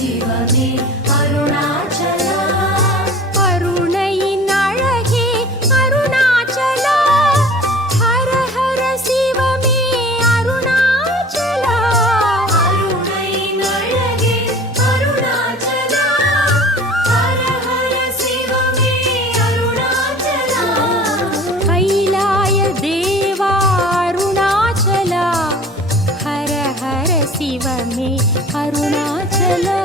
சிவமே அருணாச்சலா. கருணையின் அழகே அருணாச்சலா. ஹர ஹர சிவமே அருணாச்சலா. கருணையின் அழகே அருணாச்சலா. ஹர ஹர சிவமே அருணாச்சலா. கைலாய தேவா அருணாச்சலா. ஹர ஹர சிவமே அருணாச்சலா.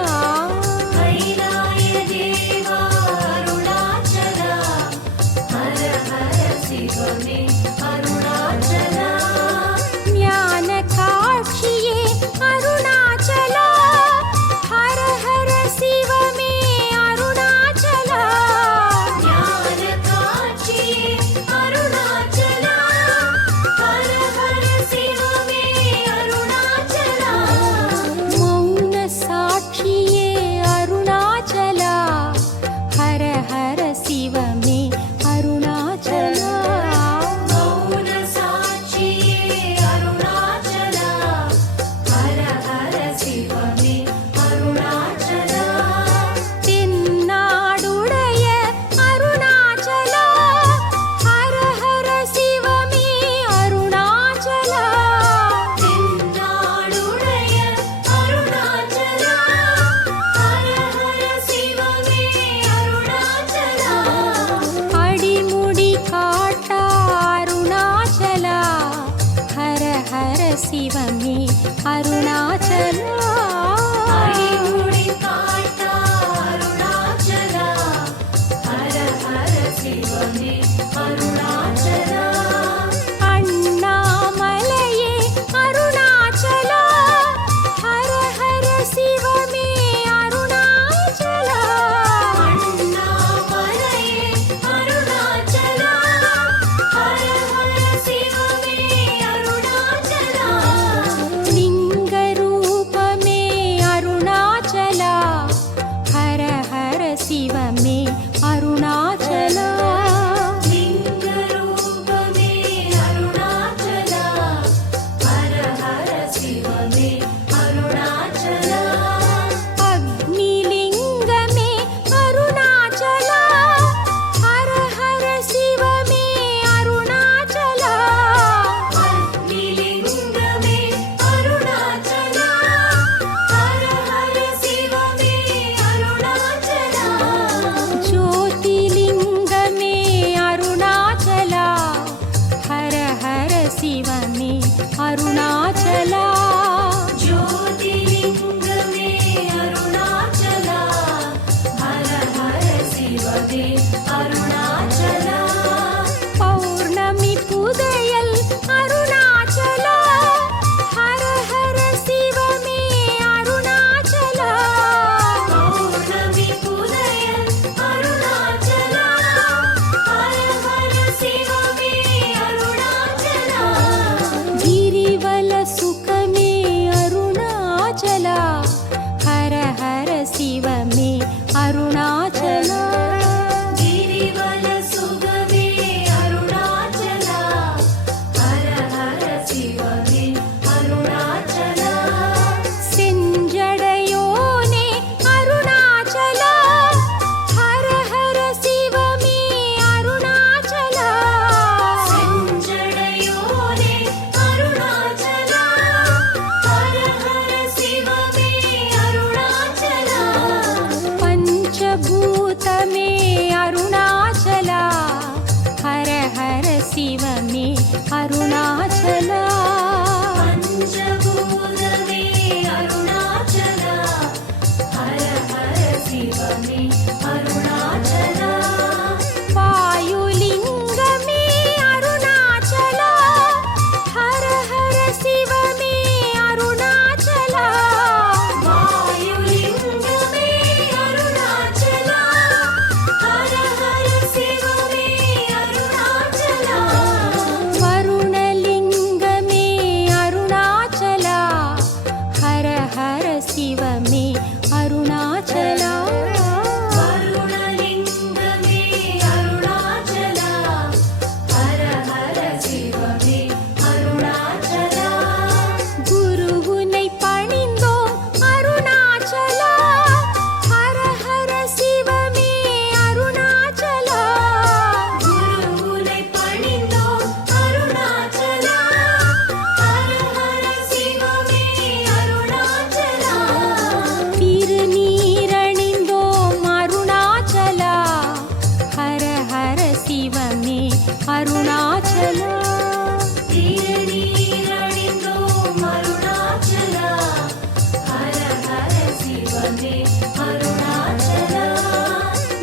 சிவமே அருணாச்சலா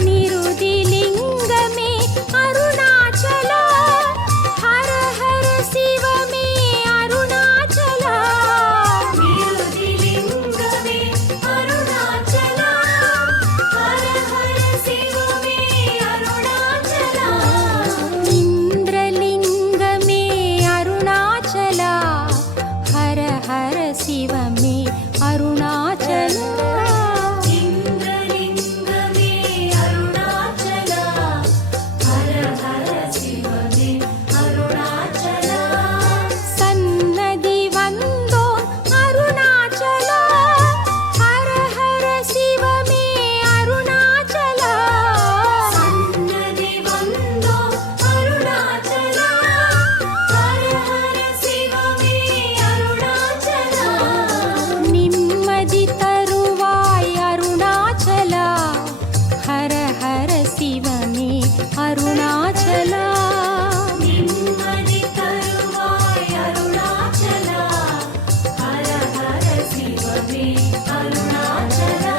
நிருதிலிங்கமே அருணாச்சலா ஹர ஹர சிவமே அருணாச்சலா நிருதிலிங்கமே அருணாச்சலா ஹர ஹர சிவமே அருணாச்சலா இந்திரலிங்கமே அருணாச்சலா ஹர ஹர சிவமே அருணாச்சலா இந்திரலிங்கமே அருணாச்சலா ஹர ஹர சிவமே அருணாச்சலா சன்னதி வந்தோம் அருணாச்சலா ஹர ஹர சிவமே அருணாச்சலா சன்னதி வந்தோம் அருணாச்சலா ஹர ஹர சிவமே அருணாச்சலா நிம்மதி தருவாய் அருணாச்சலா ஹர ஹர சிவமே அருணாச்சலா நிம்மதி தருவாய் அருணாச்சலா ஹர ஹர சிவமே அருணாச்சலா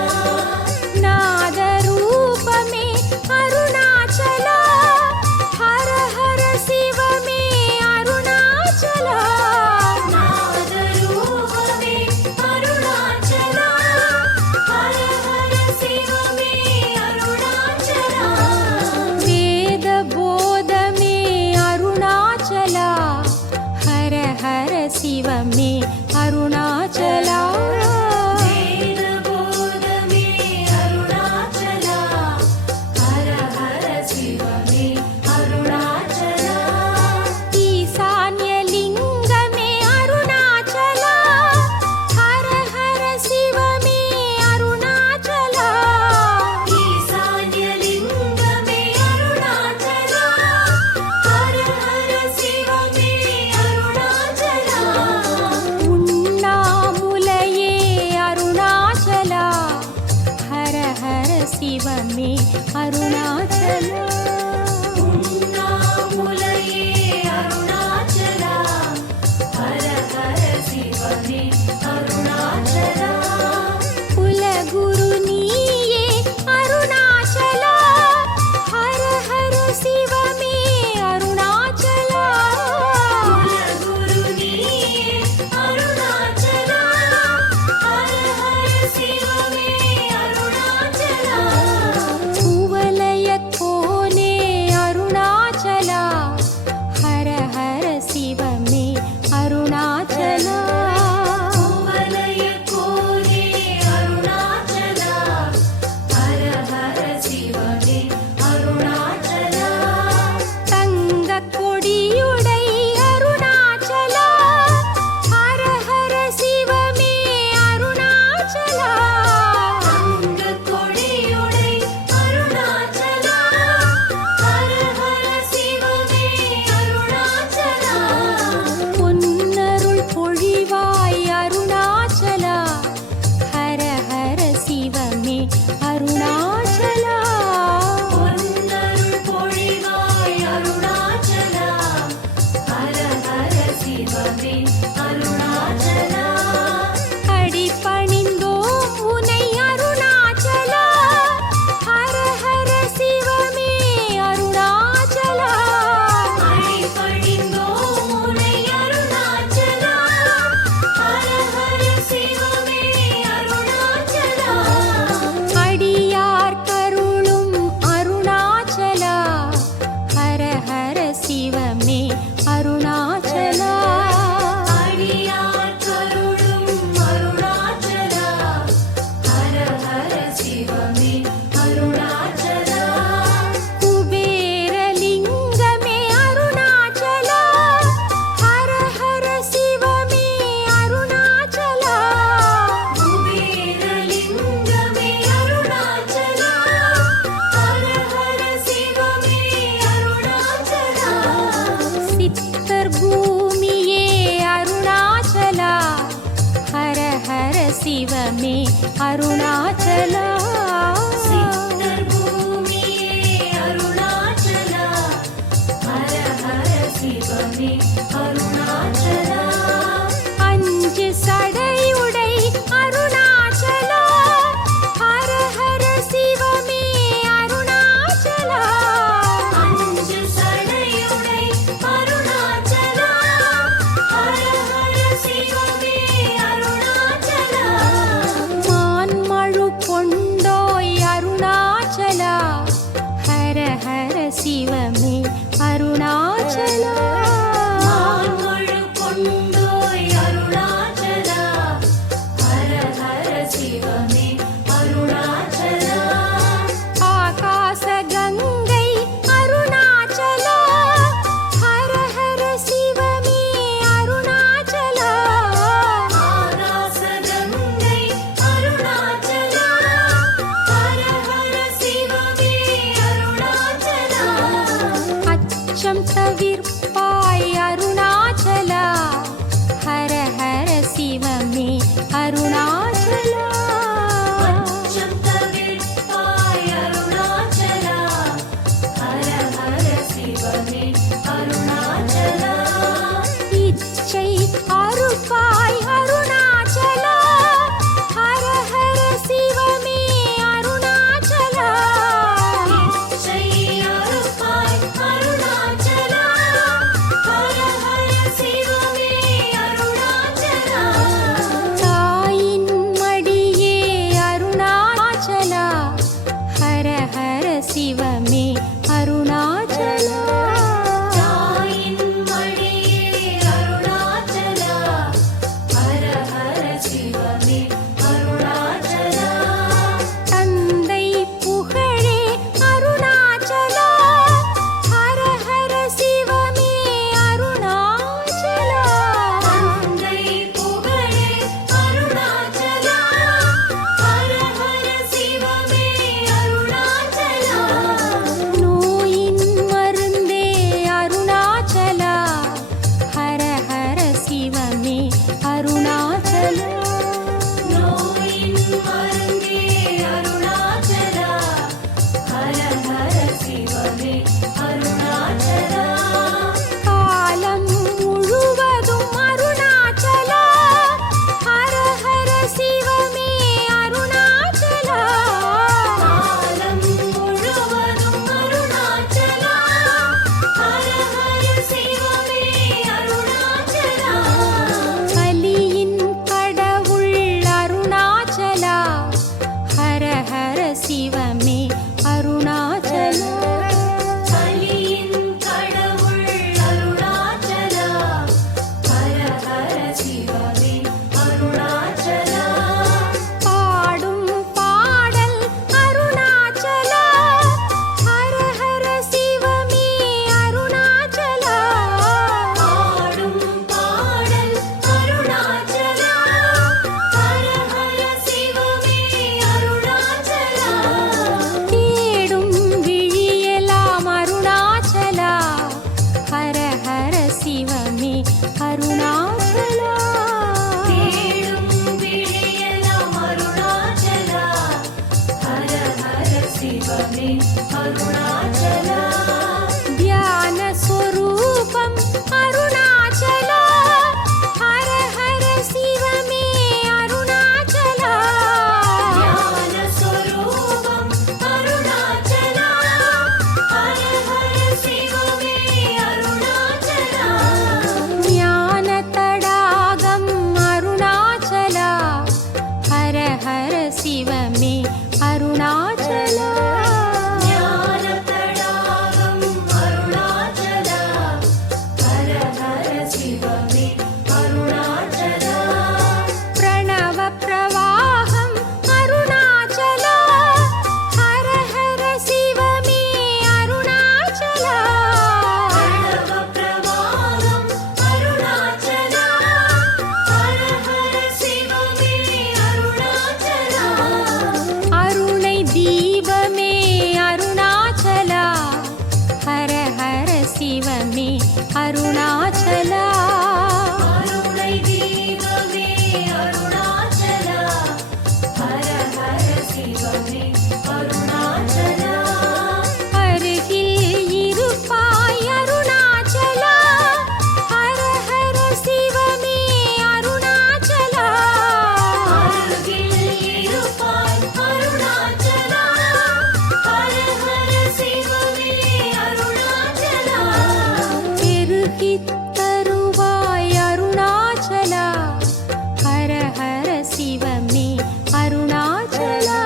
நாத ரூபமே அருணாச்சலா ஹர ஹர சிவமே அருணாச்சலா நாத ரூபமே அருணாச்சலா ஹர ஹர சிவமே அருணாச்சலா வேத போதமே அருணாச்சலா ஹர ஹர சிவமே அருணாச்சலா வேத போதமே அருணாச்சலா ஹர ஹர சிவமே அருணாச்சலா ஈசான்யலிங்கமே அருணாச்சலா ஹர ஹர சிவமே அருணாச்சலா ஈசான்யலிங்கமே அருணாச்சலா ஹர ஹர சிவமே அருணாச்சலா உண்ணாமுலையே அருணாச்சலா ஹர ஹர சிவமே அருணாச்சலா உண்ணாமுலையே அருணாச்சலா ஹர ஹர சிவமே அருணாச்சலா குலகுரு நீயே அருணாச்சலா ஹர ஹர சிவமே அருணாச்சலா குலகுரு நீயே அருணாச்சலா ஹர ஹர சிவமே அருணாச்சலா குவலய கோனே அருணாச்சலா ஹர ஹர சிவமே அருணாச்சலா குவலய கோனே அருணாச்சலா ஹர ஹர சிவமே அருணாச்சலா தங்க கொடியுடை அருணாச்சலா ஹர ஹர சிவமே அருணாச்சலா தங்க கொடியுடை அருணாச்சலா ஹர ஹர சிவமே அருணாச்சலா பொன்னருள் பொழிவாய் அருணாச்சலா ஹர ஹர சிவமே அருணாச்சலா பொன்னருள் பொழிவாய் அருணாச்சலா ஹர ஹர சிவமே அருணாச்சலா அடிபணிந்தோம் உனை அருணாச்சலா ஹர ஹர சிவமே அருணாச்சலா அடிபணிந்தோம் உனை அருணாச்சலா ஹர ஹர சிவமே அருணாச்சலா அடியார் கருளும் அருணாச்சலா ஹர ஹர சிவமே அருணாச்சலா அடியார் கருளும் அருணாச்சலா ஹர ஹர சிவமே அருணாச்சலா குபேரலிங்கமே அருணாச்சலா ஹர ஹர சிவமே அருணாச்சலா குபேரலிங்கமே அருணாச்சலா ஹர ஹர சிவமே அருணாச்சலா சித்தர் பூமியே அருணாச்சலா ஹர ஹர சிவமே அருணாச்சலா சித்தர் பூமியே அருணாச்சலா ஹர ஹர சிவமே அருணாச்சலா அஞ்சு சடையுடை அருணாச்சலா சிவமே அருணாச்சலா மான்மொழு கொண்டோய் அருணாச்சலா ஹர ஹர சிவமே அருணாச்சலா ஆகாச கங்கை அருணாச்சலா ஹர ஹர சிவமே அருணாச்சலா ஆகாச கங்கை அருணாச்சலா ஹர ஹர சிவமே அருணாச்சலா அச்சம் தவிர்ப்பாய் அருணாச்சலா ஹர ஹர சிவமே அருணாச்சலா அச்சம் தவிர்ப்பாய் அருணாச்சலா ஹர ஹர சிவமே அருணாச்சலா இச்சை அறுப்பாய் அருணாச்சலா ஹர ஹர சிவமே அருணாச்சலா இச்சை அறுப்பாய் அருணாச்சலா ஹர ஹர சிவமே அருணாச்சலா தாயின் மடியே அருணாச்சலா ஹர ஹர சிவமே அருணாச்சலா தாயின் மடியே அருணாச்சலா ஹர ஹர சிவமே அருணாச்சலா தந்தை புகழே அருணாச்சலா ஹர ஹர சிவமே அருணாச்சலா தந்தை புகழே அருணாச்சலா ஹர ஹர சிவமே அருணாச்சலா நோயின் மருந்தே அருணாச்சலா ஹர ஹர சிவமே அருணாச்சலா நோயின் மருந்தே அருணாச்சலா ஹர ஹர சிவமே அருணாச்சலா காலம் முழுவதும் அருணாச்சலா ஹர ஹர சிவமே அருணாச்சலா காலம் முழுவதும் அருணாச்சலா ஹர ஹர சிவமே அருணாச்சலா கலியின் கடவுள் அருணாச்சலா ஹர ஹர சிவமே அருணாச்சலா கலியின் கடவுள் அருணாச்சலா ஹர ஹர சிவமே அருணாச்சலா பாடும் பாடல் அருணாச்சலா ஹர ஹர சிவமே அருணாச்சலா பாடும் பாடல் அருணாச்சலா ஹர ஹர சிவமே அருணாச்சலா தேடும் விழியெல்லாம் அருணாச்சலா ஹர ஹர சிவமே அருணாச்சலா தேடும் விழியெல்லாம் அருணாச்சலா ஹர ஹர சிவமே அருணாச்சலா தியான ஸ்வரூபம் அருணாச்சலா ஹர ஹர சிவமே அருணாச்சலா ஞான ஸ்வரூபம் அருணாச்சலா ஹர ஹர சிவமே அருணாச்சலா ஞான தடாகம் அருணாச்சலா ஹர ஹர சிவமே அருணாச்சலா ஞான தடாகம் அருணாச்சலா ஹர ஹர சிவமே அருணாச்சலா பிரணவ பிரவாகம் அருணாச்சலா ஹர ஹர சிவமே அருணாச்சலா பிரணவ பிரவாகம் அருணாச்சலா ஹர ஹர சிவமே அருணாச்சலா அருணை தீபமே அருணாச்சலா ஹர ஹர சிவமே அருணாச்சலா அருணை தீபமே அருணாச்சலா ஹர ஹர சிவமே அருணாச்சலா அருகில் இருப்பாய் அருணாச்சலா ஹர ஹர சிவமே அருணாச்சலா அருகில் இருப்பாய் அருணாச்சலா ஹர ஹர சிவமே அருணாச்சலா பெருகித் தருவாய் அருணாச்சலா ஹர ஹர சிவமே அருணாச்சலா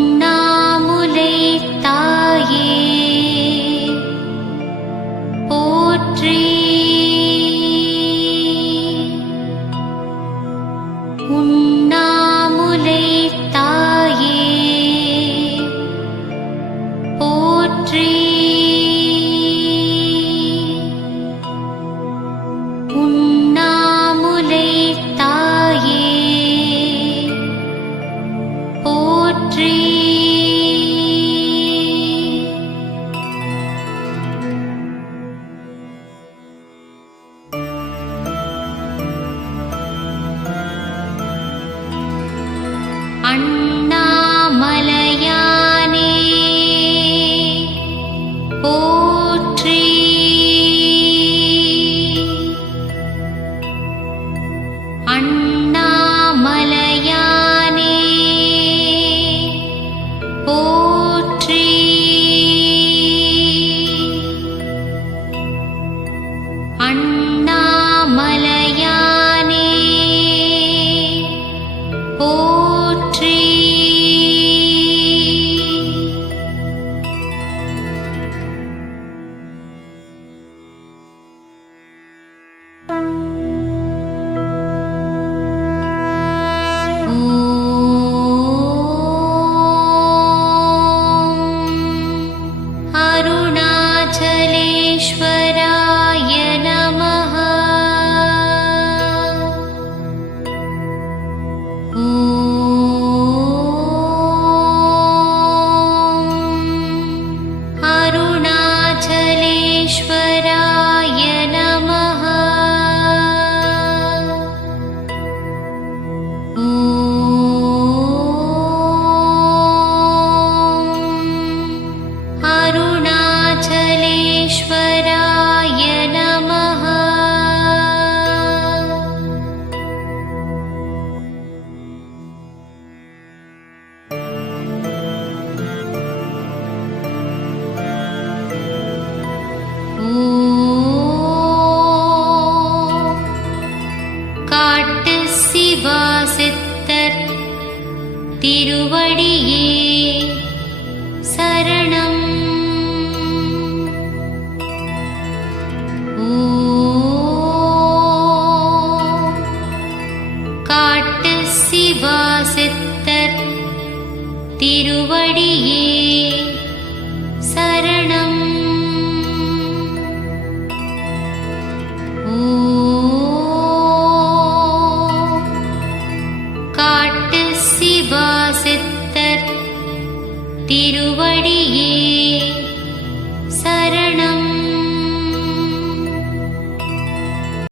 உண்ணாமுலை தாயே போற்றி. உண்ணாமுலை தாயே போற்றி. உண்ணாமுலை தாயே போற்றி. அண்ணாமலையானே போற்றி. அண்ணாமலையானே போற்றி. அண்ணாமலையானே போற்றி. அருணாச்சலேஸ்வராய நமः. அருணாச்சலேஸ்வராய நமः. அருணாச்சலேஸ்வராய நமः. காட்டு சிவாசித்தர் திருவடியே சரணம். காட்டு சிவாசித்தர் திருவடியே சரணம். காட்டு சிவாசித்தர் திருவடியே